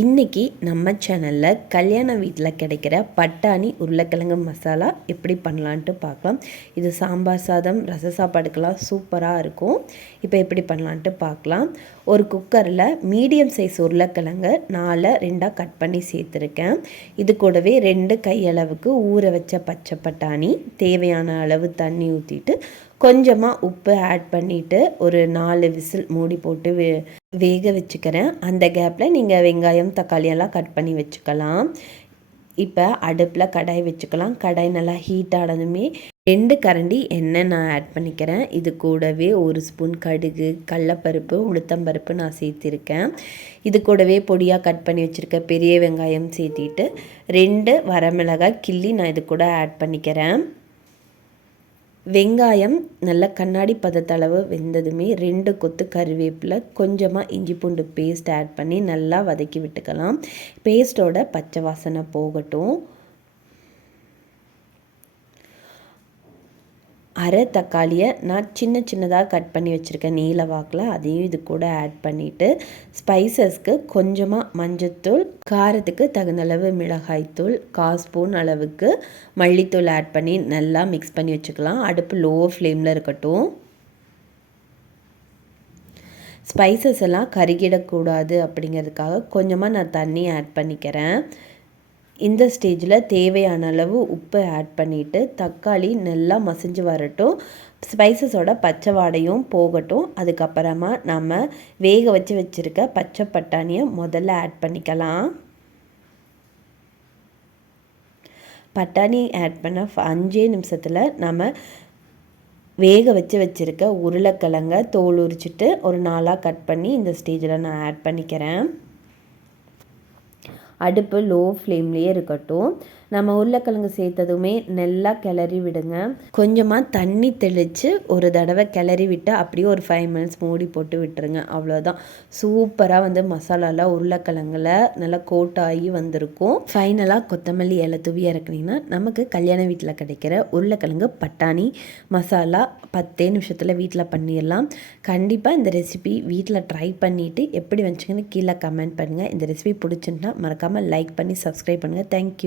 இன்றைக்கி நம்ம சேனலில் கல்யாண வீட்டில் கிடைக்கிற பட்டாணி உருளைக்கிழங்கு மசாலா எப்படி பண்ணலான்ட்டு பார்க்கலாம். இது சாம்பார் சாதம், ரச சாப்பாடுக்கெல்லாம் சூப்பராக இருக்கும். இப்போ எப்படி பண்ணலான்ட்டு பார்க்கலாம். ஒரு குக்கரில் மீடியம் சைஸ் உருளைக்கிழங்கு 4 கட் பண்ணி சேர்த்துருக்கேன். இது கூடவே 2 கையளவுக்கு ஊற வச்ச பச்சை பட்டாணி, தேவையான அளவு தண்ணி ஊற்றிட்டு கொஞ்சமாக உப்பு ஆட் பண்ணிவிட்டு ஒரு 4 விசில் மூடி போட்டு வேக வச்சுக்கிறேன். அந்த கேப்பில் நீங்கள் வெங்காயம், தக்காளி எல்லாம் கட் பண்ணி வச்சுக்கலாம். இப்போ அடுப்பில் கடாய் வச்சுக்கலாம். கடாய் நல்லா ஹீட் ஆனதுமே 2 கரண்டி எண்ணெய் நான் ஆட் பண்ணிக்கிறேன். இது கூடவே 1 ஸ்பூன் கடுகு, கடலப்பருப்பு, உளுத்தம்பருப்பு நான் சேர்த்திருக்கேன். இது கூடவே பொடியாக கட் பண்ணி வச்சுருக்க பெரிய வெங்காயம் சேர்த்திட்டு 2 வரமிளகாய் கிள்ளி நான் இது கூட ஆட் பண்ணிக்கிறேன். வெங்காயம் நல்ல கண்ணாடி பதத்தளவு வெந்ததுமே 2 கொத்து கருவேப்பிலை, கொஞ்சமாக இஞ்சி பூண்டு பேஸ்ட் ஆட் பண்ணி நல்லா வதக்கி விட்டுக்கலாம். பேஸ்ட்டோட பச்சை வாசனை போகட்டும். அரை தக்காளியை நான் சின்னதாக கட் பண்ணி வச்சுருக்கேன் நீல வாக்கில், அதையும் இது கூட ஆட் பண்ணிவிட்டு ஸ்பைசஸ்க்கு கொஞ்சமாக மஞ்சத்தூள், காரத்துக்கு தகுந்தளவு மிளகாய்த்தூள், 1/4 ஸ்பூன் அளவுக்கு மல்லித்தூள் ஆட் பண்ணி நல்லா மிக்ஸ் பண்ணி வச்சுக்கலாம். அடுப்பு லோ ஃப்ளேமில் இருக்கட்டும். ஸ்பைசஸ் எல்லாம் கருகிடக்கூடாது அப்படிங்கிறதுக்காக கொஞ்சமாக நான் தண்ணி ஆட் பண்ணிக்கிறேன். இந்த ஸ்டேஜில் தேவையான அளவு உப்பு ஆட் பண்ணிவிட்டு தக்காளி நல்லா மசிஞ்சு வரட்டும். ஸ்பைசஸோட பச்சை வாடையும் போகட்டும். அதுக்கப்புறமா நம்ம வேக வச்சுருக்க பச்சை பட்டாணியை முதல்ல ஆட் பண்ணிக்கலாம். பட்டாணி ஆட் பண்ண 5 நிமிஷத்தில் நம்ம வேக வச்சுருக்க உருளைக்கிழங்க தோல் உரிச்சிட்டு ஒரு 4 கட் பண்ணி இந்த ஸ்டேஜில் நான் ஆட் பண்ணிக்கிறேன். அடுப்பு லோ ஃப்ளேம்லேயே இருக்கட்டும். நம்ம உருளைக்கிழங்கு சேர்த்ததுமே நல்லா கிளறி விடுங்க. கொஞ்சமாக தண்ணி தெளித்து ஒரு தடவை கிளறி விட்டு அப்படியே ஒரு 5 மினிட்ஸ் மூடி போட்டு விட்டுருங்க. அவ்வளோதான். சூப்பராக மசாலாலாம் உருளைக்கிழங்குல நல்லா கோட்டாகி வந்திருக்கும். ஃபைனலாக கொத்தமல்லி இலை தூவி இறக்குனீங்கன்னா நமக்கு கல்யாண வீட்டில் கிடைக்கிற உருளைக்கிழங்கு பட்டாணி மசாலா 10 நிமிஷத்தில் வீட்டில் பண்ணிடலாம். கண்டிப்பாக இந்த ரெசிபி வீட்டில் ட்ரை பண்ணிவிட்டு எப்படி வந்துச்சுங்கன்னு கீழே கமெண்ட் பண்ணுங்கள். இந்த ரெசிபி பிடிச்சிருந்தா மறக்காமல் லைக் பண்ணி சப்ஸ்கிரைப் பண்ணுங்கள். தேங்க்யூ.